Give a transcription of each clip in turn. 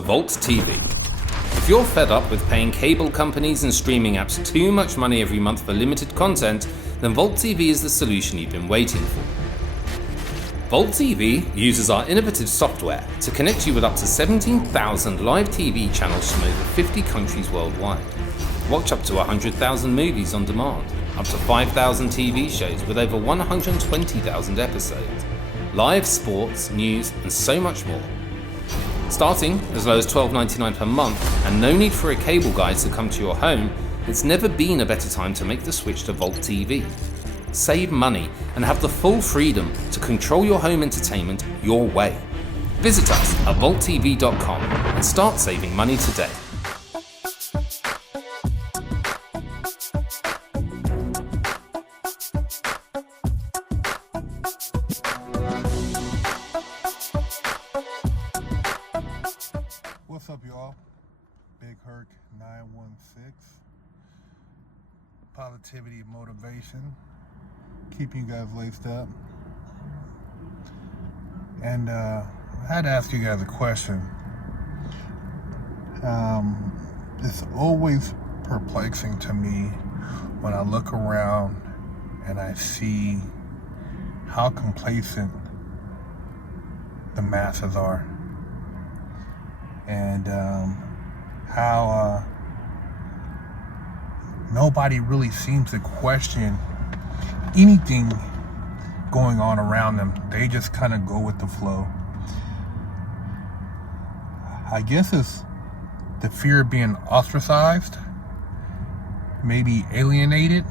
Vault TV. If you're fed up with paying cable companies and streaming apps too much money every month for limited content, then Vault TV is the solution you've been waiting for. Vault TV uses our innovative software to connect you with up to 17,000 live TV channels from over 50 countries worldwide. Watch up to 100,000 movies on demand, up to 5,000 TV shows with over 120,000 episodes, live sports, news, and so much more. Starting as low as $12.99 per month and no need for a cable guy to come to your home, it's never been a better time to make the switch to Vault TV. Save money and have the full freedom to control your home entertainment your way. Visit us at vaulttv.com and start saving money today. What's up, y'all? Big Herc916. Positivity and motivation. Keeping you guys laced up. And I had to ask you guys a question. It's always perplexing to me when I look around and I see how complacent the masses are. And how nobody really seems to question anything going on around them. They just kind of go with the flow. I guess it's the fear of being ostracized, maybe alienated,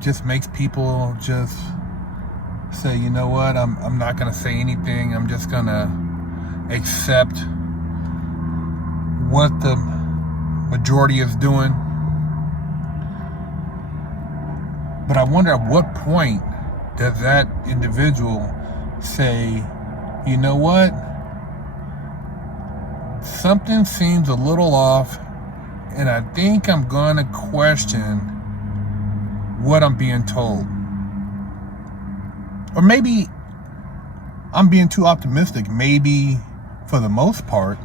just makes people just say, you know what, I'm not gonna say anything. I'm just gonna accept what the majority is doing. But I wonder at what point does that individual say, you know what, something seems a little off and I think I'm gonna question what I'm being told. Or maybe I'm being too optimistic. Maybe for the most part,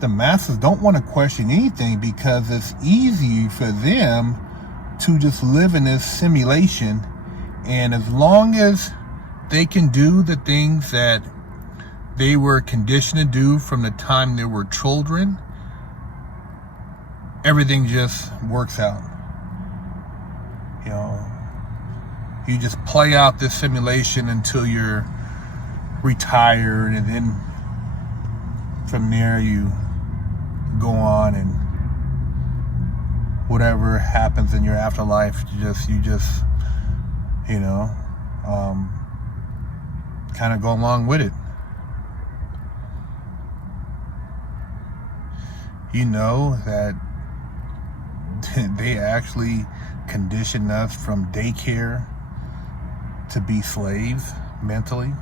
the masses don't want to question anything because it's easy for them to just live in this simulation. And as long as they can do the things that they were conditioned to do from the time they were children, everything just works out. You know, you just play out this simulation until you're retired, and then from there you go on, and whatever happens in your afterlife, you just you know, kind of go along with it. You know that they actually condition us from daycare to be slaves mentally.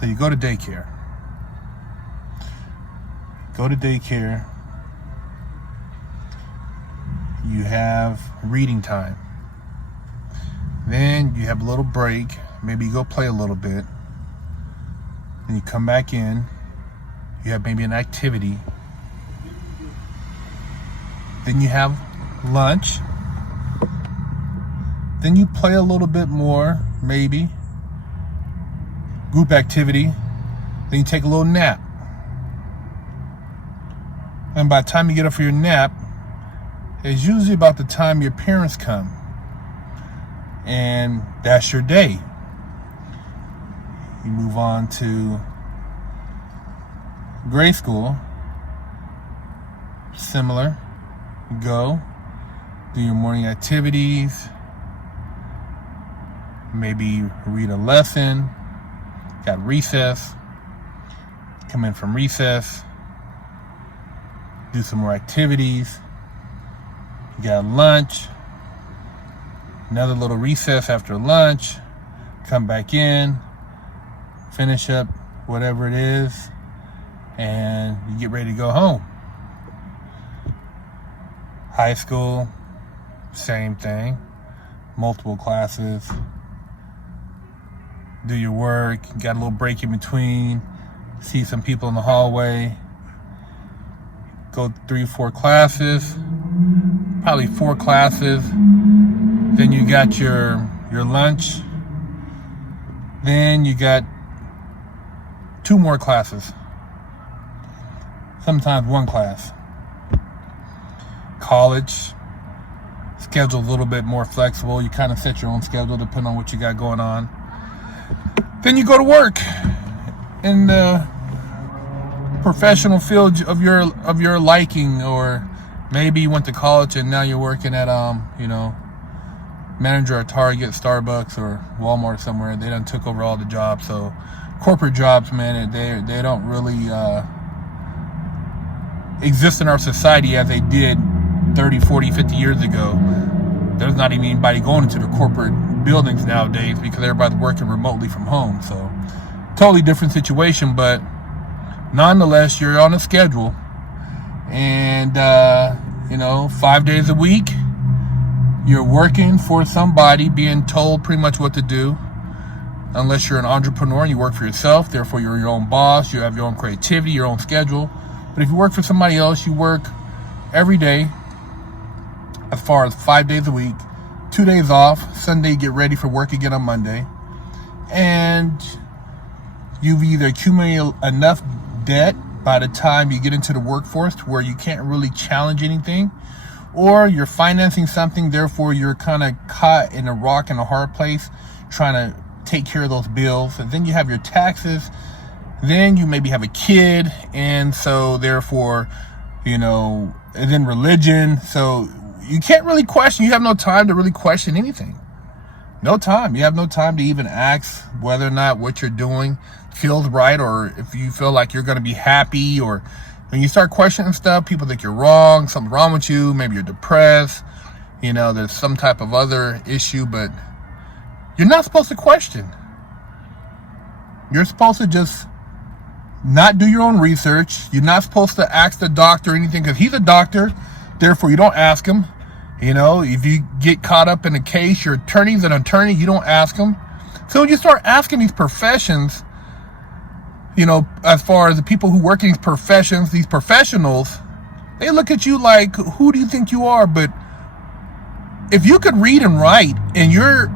So you go to daycare. You have reading time. Then you have a little break. Maybe you go play a little bit. Then you come back in. You have maybe an activity. Then you have lunch. Then you play a little bit more, maybe. Group activity. Then you take a little nap. And by the time you get up for your nap, it's usually about the time your parents come. And that's your day. You move on to grade school. Similar. You go, do your morning activities. Maybe read a lesson. Got recess. Come in from recess. Do some more activities. You got lunch. Another little recess after lunch. Come back in. Finish up whatever it is. And you get ready to go home. High school, same thing. Multiple classes. do your work, got a little break in between, see some people in the hallway, go 3-4 classes, probably 4 classes, then you got your lunch, then you got 2 more classes, sometimes 1 class. College, schedule a little bit more flexible. You kind of set your own schedule depending on what you got going on. Then you go to work in the professional field of your liking, or maybe you went to college and now you're working at manager at Target, Starbucks, or Walmart somewhere. They done took over all the jobs. So corporate jobs, man, they don't really exist in our society as they did 30, 40, 50 years ago. There's not even anybody going into the corporate buildings nowadays because everybody's working remotely from home. So totally different situation, but nonetheless, you're on a schedule, and 5 days a week you're working for somebody, being told pretty much what to do. Unless you're an entrepreneur and you work for yourself, therefore you're your own boss, you have your own creativity, your own schedule. But if you work for somebody else, you work every day, as far as 5 days a week, 2 days off. Sunday, get ready for work again on Monday. And you've either accumulated enough debt by the time you get into the workforce to where you can't really challenge anything, or you're financing something, therefore you're kind of caught in a rock and a hard place trying to take care of those bills. And then you have your taxes, then you maybe have a kid, and so therefore, and then religion. So you can't really question. You have no time to really question anything. No time. You have no time to even ask whether or not what you're doing feels right, or if you feel like you're going to be happy. Or when you start questioning stuff, people think you're wrong, something's wrong with you, maybe you're depressed, there's some type of other issue, but you're not supposed to question. You're supposed to just not do your own research. You're not supposed to ask the doctor anything because he's a doctor, therefore you don't ask him. If you get caught up in a case, your attorney's an attorney, you don't ask him. So when you start asking these professions, as far as the people who work in these professions, these professionals, they look at you like, who do you think you are? But if you could read and write and you're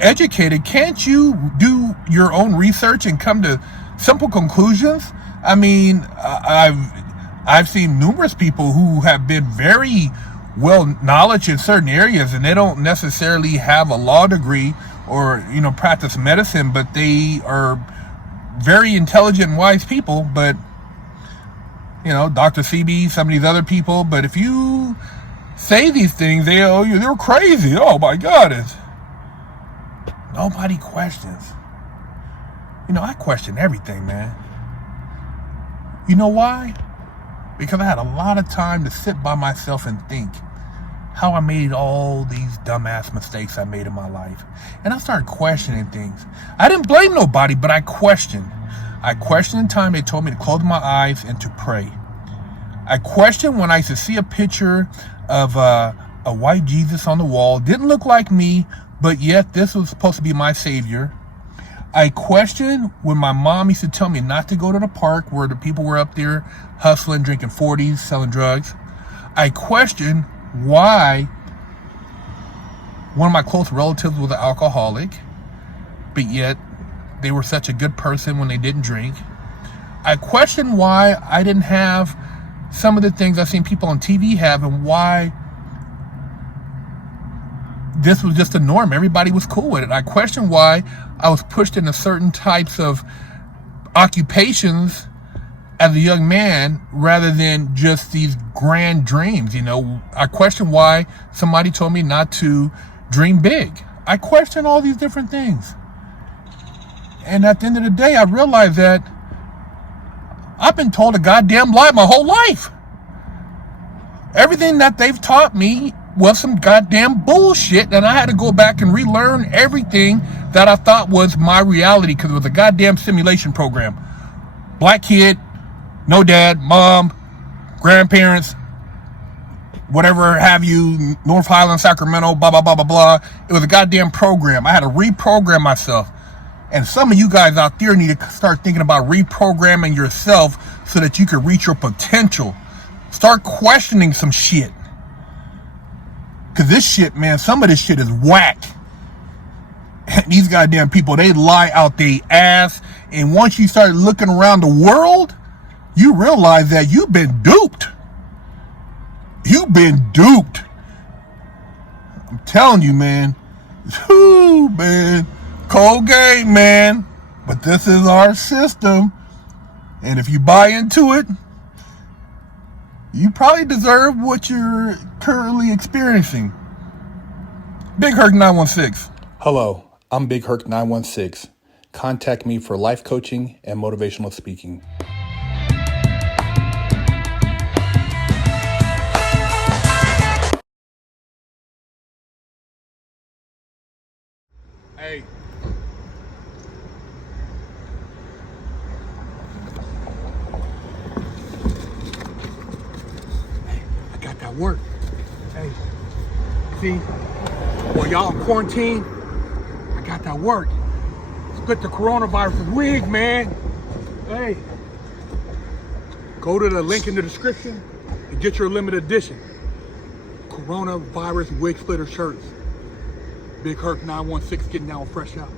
educated, can't you do your own research and come to simple conclusions? I mean, I've seen numerous people who have been very well knowledge in certain areas, and they don't necessarily have a law degree or practice medicine, but they are very intelligent and wise people. But Dr. CB, some of these other people, but if you say these things, they're crazy. Oh my God, nobody questions. I question everything, man. You know why? Because I had a lot of time to sit by myself and think how I made all these dumbass mistakes I made in my life. And I started questioning things. I didn't blame nobody, but I questioned. I questioned the time they told me to close my eyes and to pray. I questioned when I used to see a picture of a white Jesus on the wall. Didn't look like me, but yet this was supposed to be my savior. I questioned when my mom used to tell me not to go to the park where the people were up there hustling, drinking 40s, selling drugs. I questioned why one of my close relatives was an alcoholic, but yet they were such a good person when they didn't drink. I questioned why I didn't have some of the things I've seen people on TV have, and why this was just a norm. Everybody was cool with it. I questioned why I was pushed into certain types of occupations as a young man rather than just these grand dreams. I questioned why somebody told me not to dream big. I questioned all these different things. And at the end of the day, I realized that I've been told a goddamn lie my whole life. Everything that they've taught me was some goddamn bullshit, and I had to go back and relearn everything that I thought was my reality, because it was a goddamn simulation program. Black kid, no dad, mom, grandparents, whatever have you, North Highland, Sacramento, blah, blah, blah, blah, blah. It was a goddamn program. I had to reprogram myself. And some of you guys out there need to start thinking about reprogramming yourself so that you can reach your potential. Start questioning some shit. Because this shit, man, some of this shit is whack. And these goddamn people, they lie out their ass. And once you start looking around the world, you realize that you've been duped. You've been duped. I'm telling you, man. Ooh, man. Cold game, man. But this is our system. And if you buy into it, you probably deserve what you're currently experiencing. Big Herc916. Hello, I'm Big Herc916. Contact me for life coaching and motivational speaking. Hey. I got that work. Hey. See? While y'all in quarantine, I got that work. Split the coronavirus wig, man. Hey. Go to the link in the description and get your limited edition coronavirus wig splitter shirts. Big Herc916 getting down fresh out.